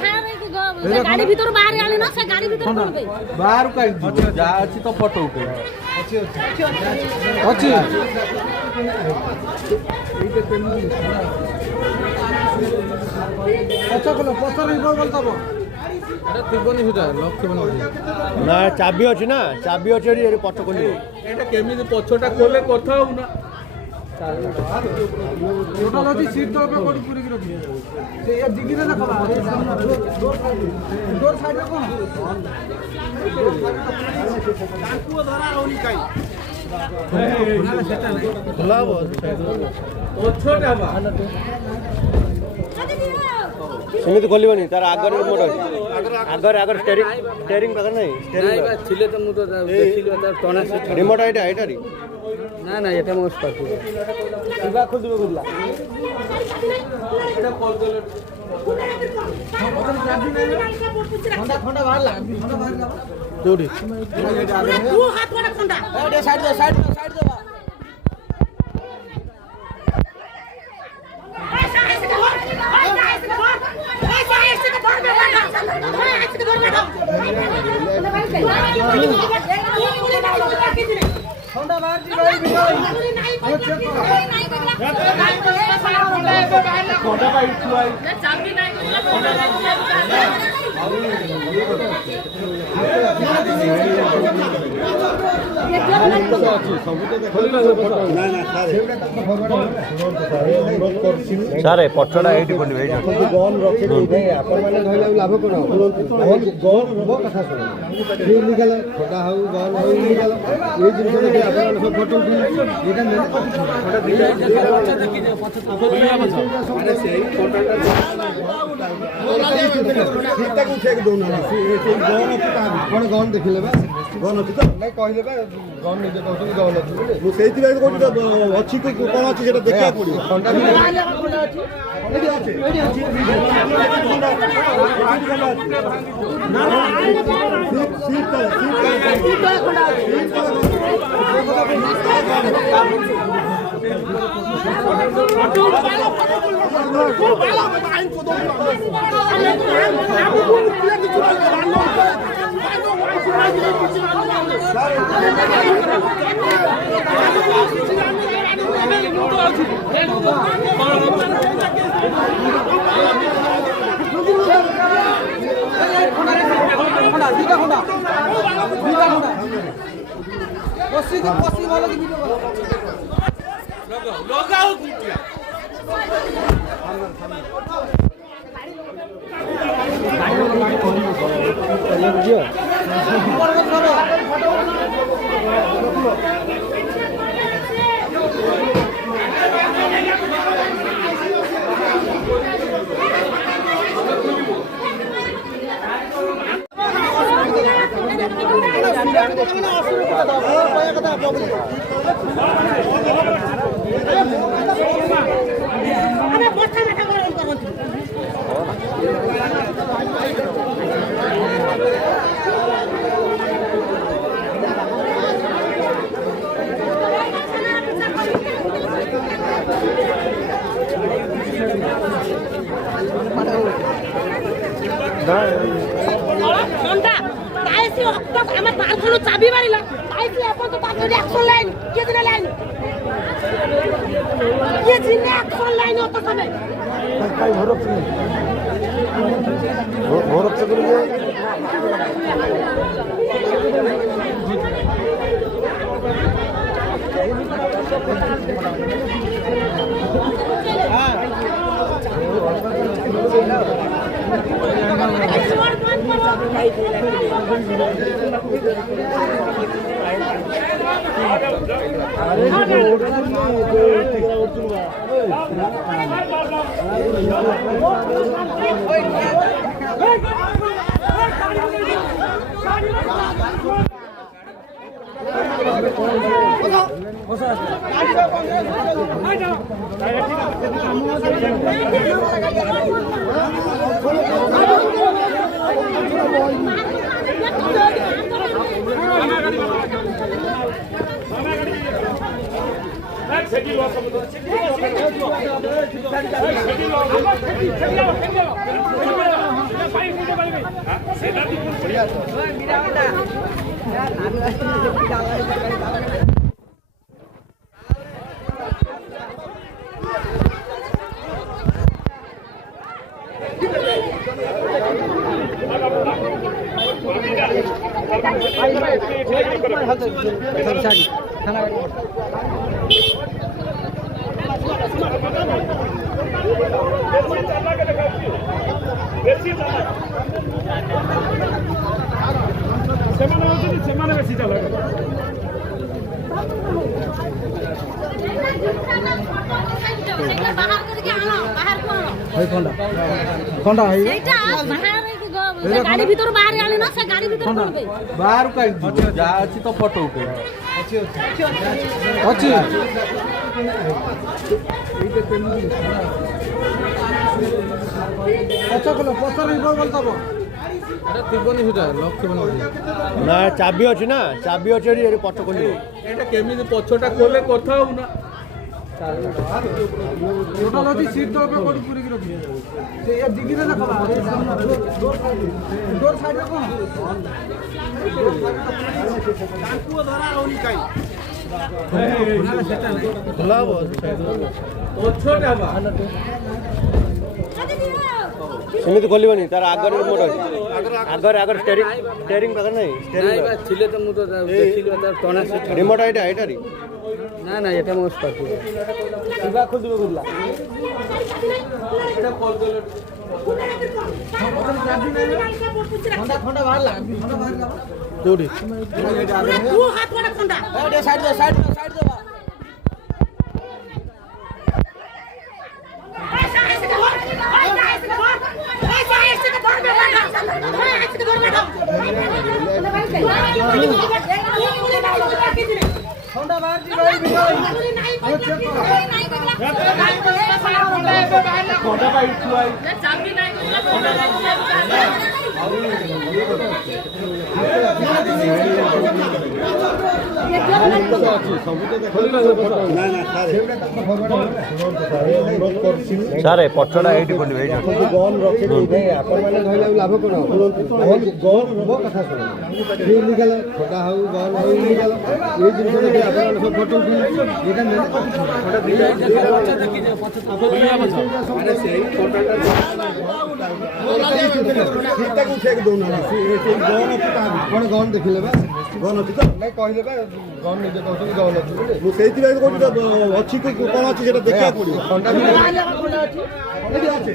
गाड़ी भीतर बाहर आले ना से गाड़ी भीतर बाहर का जा अछि तो फोटो उठे अछि अच्छा कलो पत्थर इबो बोलतब एटा थिबनी हुटा लॉक थिबनी ना चाबी अछि ना चाबी अछि रे पट्ट कोनी एटा केमिति पछोटा खोले कथा हो ना टोटल अछि सीट तो पे कोडी पूरी की रखी से ये डिग्गी रे देखो डोर साइड रे कोन कांकुओ धरा होनी काई लाव पछोटा बा सेमिति खोलिबनी तार आगर रिमोट अछि आगर स्टीयरिंग पकड़ नहीं स्टीयरिंग बा छिले तो मु तो देखिलो तार टना से रिमोट एटा रे ना ना एटा मोस पाछु इबा खोल दिबे गुदला एटा कॉल देले ठंडा बाहर ला जोड़ी तू हाथ वाला ठंडा ए साइड दे ठंडा बाहर जी भाई ठंडा भाई छुआई चाबी नहीं सारे पछड़ा एठी खोलिबे एठी गन रखे दे आपण माने धइला लाभ कोन गन गो कथा सुन ये निकल छोटा हो गन हो निकल ये जिनिस के आपण सब फोटो एटा अरे सेही फोटोटा ठीक तक उठे के दोना गन गन देखिले बा गन अछि तो नहीं कहले बा गन निजे कहतो गन अछि मु सेही भाई कोन अछि कोन अछि सेटा देखा पड़ियो ठंडा भी एडी अछि ना सीट খন্ডা তাইছি অক্ত আমার বালখনো চাবি মারিলা তাইছি আপন তো তাকে অ্যাকশন লাইন কে দিলে লাইন কে দিলে অ্যাকশন লাইন অত সময় काय भरत नाही भरत सगळे खंडा है এইটা বাহার গাড়ি ভিতর বাহারে আলে না সে গাড়ি ভিতর করবে बाहर का जा अछि तो फोटो उठे अछि अच्छा कलो पत्थर इबो बोलताबो এটা তিবনি সেটা লক্ষ্য বলি না চাবি আছে না চাবি আছে এর পট কোনি এটা কেমিতি পছটা খোলে কথা হউ না টোটাল আছে সিট তো উপরে কোটি পুরি কি রখি সে এ ডিগিরে না কলা ডোর সাইডে কোন কানপুও ধরা হউনি কাই খোলাবো পছটা বা ସେମିତି ଖୋଲିବନି ତାର ଆଗରେ ରିମୋଟ ଅଛି ଆଗରେ ଷ୍ଟେରିଂ ପାଖରେ ନାହିଁ ଷ୍ଟେରିଂ ଥିଲେ ତ ମୁଁ ତ ଦେଖିଲି ତାର ଟଣା ରିମୋଟ ଏଇଟାରି ନା ନା এটা ମୋ ସ୍ପାର୍ଟ ଶିବା ଖୋଲିବ ବୁଲା এটা କଲ୍ ଦେଲେ ଖଣ୍ଡା ବାହାରିଲା କୋଉଠି ତୁ ହାତ ଗୋଟେ ଖଣ୍ଡା ଏ ସାଇଡ ଦେ ସାଇଡ ଦେ खंडा बाहर जी भाई खंडा भाई छुआई চাবি নাই ସାର୍ ପଛଟା ଏଇଠି ଖୋଲିବେ ଏଇଠି ଗନ୍ ରଖିଦେଇ ଆପଣ ମାନେ ଧଇଲେ ଲାଭ କଣ ଗନ୍ ମୋ କଥା ଶୁଣ ଇଲିଗାଲ ଖୋଟା ହଉ ଗନ୍ ହଉ ଇଲିଗାଲ ଏଇ ଜିନିଷ ଦେଖି ଆପଣ ମାନେ ସବୁ ଫଟୋ ଉଠେଇ ଏଇଟା ନେଲେ ଆରେ ସେଇ ଫଟୋଟା ଠିକଠାକ ଉଠେଇକି ଦଉନାହାନ୍ତି ସେଇ ଗନ୍ ଅଛି ତା ଆପଣ ଗନ୍ ଦେଖିଲେ ବା ଗନ୍ ଅଛି ତ ନାଇଁ କହିଲେ ବା ଗନ୍ ନିଜେ କହୁଛନ୍ତି ଗନ୍ ଅଛି ବୋଲି ମୁଁ ସେଇଥିପାଇଁ କହୁଛି ଅଛି କଣ ଅଛି ସେଟା ଦେଖିବାକୁ ପଡ଼ିବ ଖଣ୍ଡା ବି ଏଇଠି ଅଛି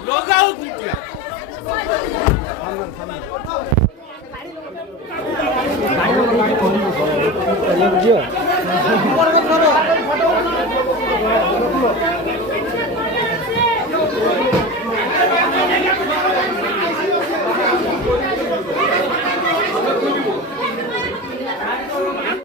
लोग ଖବର